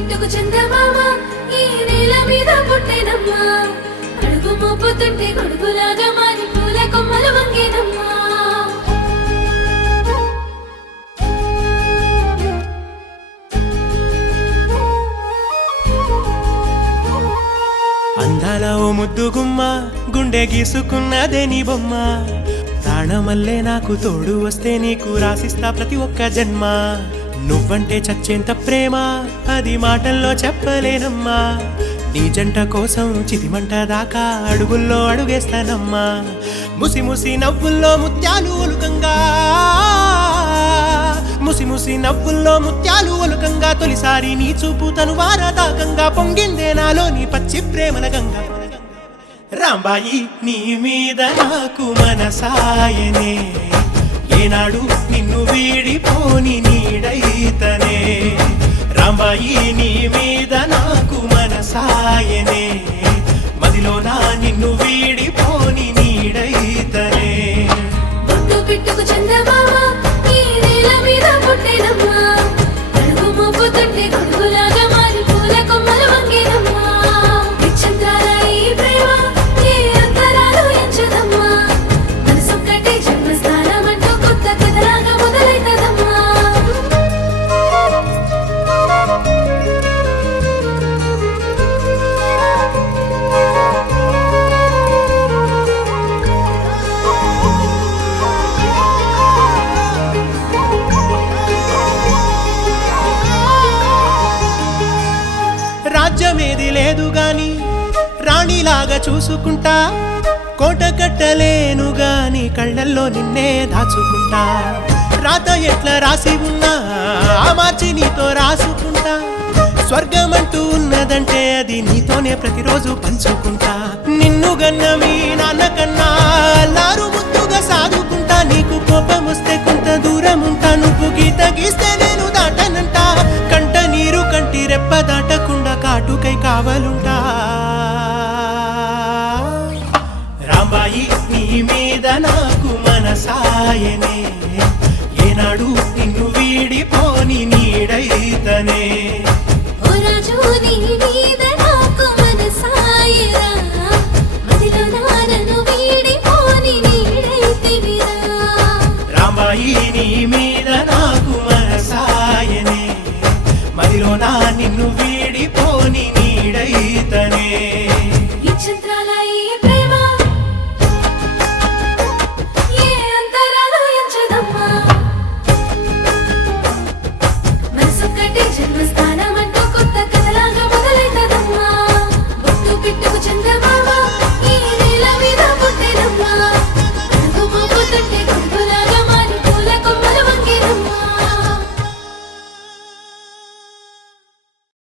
బిట్టుకు చందమామ ఈ నేల మీద పుట్టెనమ్మా అడుగు మోపుతుంటే గొడుగులాగా మారి పూల కొమ్మలు వంగేనమ్మా అందాల ఓ ముద్దు గుమ్మ గుండె గీసుకున్నదే నీ బొమ్మ ప్రాణమల్లే నాకు తోడు వస్తే నీకు రాసిస్తా ప్రతి ఒక్క జన్మ నువ్వంటే చచ్చేంత ప్రేమ అది మాటల్లో చెప్పలేనమ్మా నీ జంట కోసం చితిమంట దాకా అడుగుల్లో అడుగేస్తానమ్మా ముసి ముసి నవ్వుల్లో ముత్యాలు ఒలుకంగా ముసి ముసి నవ్వుల్లో ముత్యాలు ఒలుకంగా తొలిసారి నీ చూపు తను వారదాకంగా పొంగిందే నాలో నీ పచ్చి ప్రేమల గంగా రాంబాయి నీ మీద నాకు మనసాయనే ఏనాడు నిన్ను వీడిపోని నీడైతనే రాంబాయి నీ మీద నాకు మనసాయనే మదిలోన నిన్ను వీడిపోని నీడైతనే బొట్టు బిట్టుకు చందమామ ఈ నేల మీద పుట్టెనమ్మా అడుగు మోపుతుంటే గొడుగులాగా మారి పూల కొమ్మలు వంగేనమ్మా విచిత్రాల ఈ ప్రేమ ఏ అంతరాలు ఎంచదమ్మా మనసొక్కటే జన్మస్థానం అంటూ కొత్త కథలాగా మొదలైతదమ్మా రాజ్యమేది లేదు గాని రాణిలాగా చూసుకుంటా కోట కట్టలేను గాని కళ్ళల్లో నిన్నే దాచుకుంటా రాత ఎట్లా రాసి ఉన్నా ఆ మార్చి నీతో రాసుకుంటా స్వర్గమంటూ ఉన్నదంటే అది నీతోనే ప్రతిరోజు పంచుకుంటా నిన్ను గన్న మీ నాన్న కన్నా లారు ముద్దుగా సాదుకుంటా నీకు కోపం వస్తే కొంత దూరం ఉంటా నువ్వు గీత గీస్తే నేను దాటనంట కంట నీరు కంటి రెప్ప దాటకుండా కాటుకై కావలుంటా రాంబాయి నీ మీద నాకు మనసాయనే ఏనాడు నిన్ను వీడిపోని నీడైతనే ఓ రాజు నీ మీద నాకు మనసాయరా